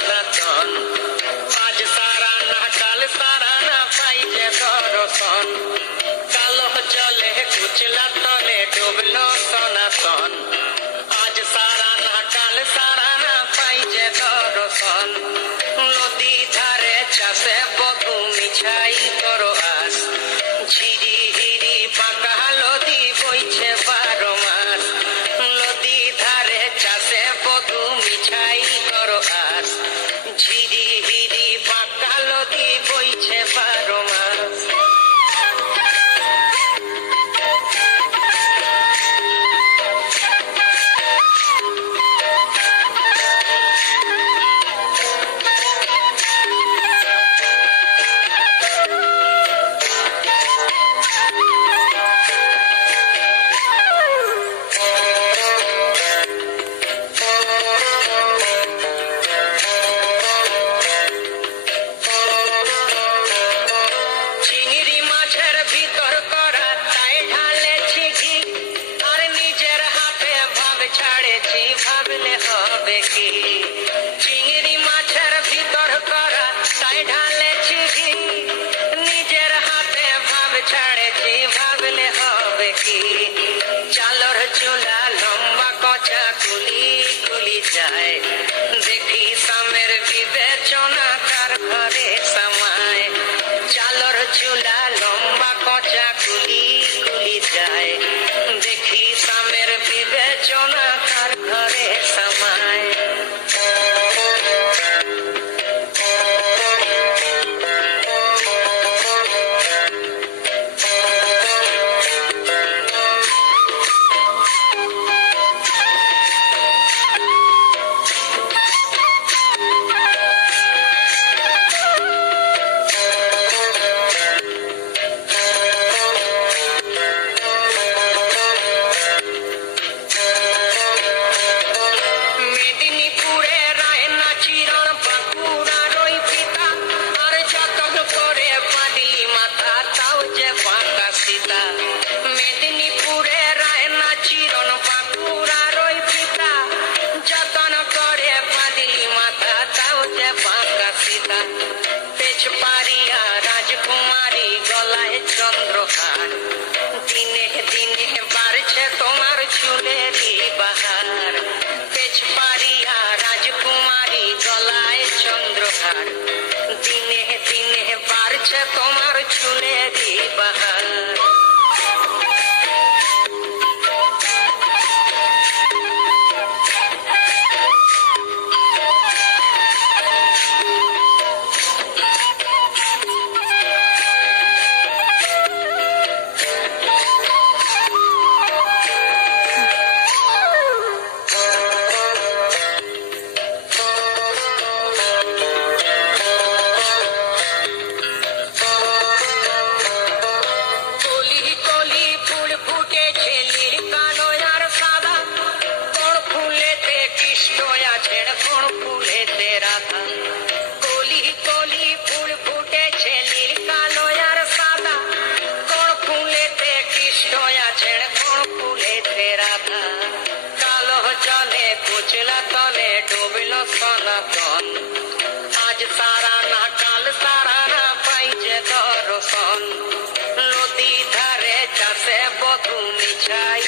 সনাতন। আজ সারা না কাল সারা না পাই যে দর্শন, কালো জলে কুচলা তলে ডুবলো সনাতন। আজ সারা না কাল সারা না পাই যে দর্শন, নদী ধারে চাষে বধু মিছাই করো আস, ঝিরি হিরি পাকা নদী বইছে 12 মাস। নদী ধারে চাষে বধু মিছাই করো আস, ঝিরি হিরি পাকা নদী বইছে 12 মাস। চিংড়ি মাছের ভিতর করা তাই ঢালেছি ঘি, আর নিজের হাতে ভাব ছাড়েছি, ভাবলে হবে কি। চিংড়ি মাছের ভিতর করা তাই ঢালেছি ঘি, নিজের হাতে ভাব ছাড়েছি, ভাবলে হবে কি। চালর চুলা লম্বা কচা কুলি কুলি যায়, দেখি সামের বিবেচনা কার ঘরে সামায়। চালর চুলা লম্বা কচা কুলি কুলি যায়, দেখি সামের বিবেচনা কার ঘরে সামায়। মেদিনীপুরে রায়না চিরণ বাঁকুড়ার ওই পিতা, আর যতন করে বাঁধলি মাথা তাও যে বাঁকা সীতা। মেদিনীপুরে রায়না চিরণ বাঁকুড়ার ওই পিতা, যতন করে বাঁধলি মাথা তাও যে বাঁকা সীতা। পেছ পারিয়া রাজকুমারী গলায় চন্দ্রহার, দিনে দিনে বাড়ছে তোমার চুলেরই বাহার। পেছ পারিয়া রাজকুমারী গলায় চন্দ্রহার, দিনে দিনে বাড়ছে তোমার চুলেরই বাহার। কলি কলি ফুল ফুটেছে নীল কালো আর সাদা, কোন ফুলেতে কৃষ্ণ আছেন কোন ফুলেতে রাধা। কলি কলি ফুল ফুটেছে নীল কালো আর সাদা, কোন ফুলেতে কৃষ্ণ আছেন কোন ফুলেতে রাধা। কালো জলে কুচলা তলে ডুবলো সনাতন, আজ সারা না কাল সারা না পাই যে দর্শন, নদী ধারে চাষে বধু মিছাই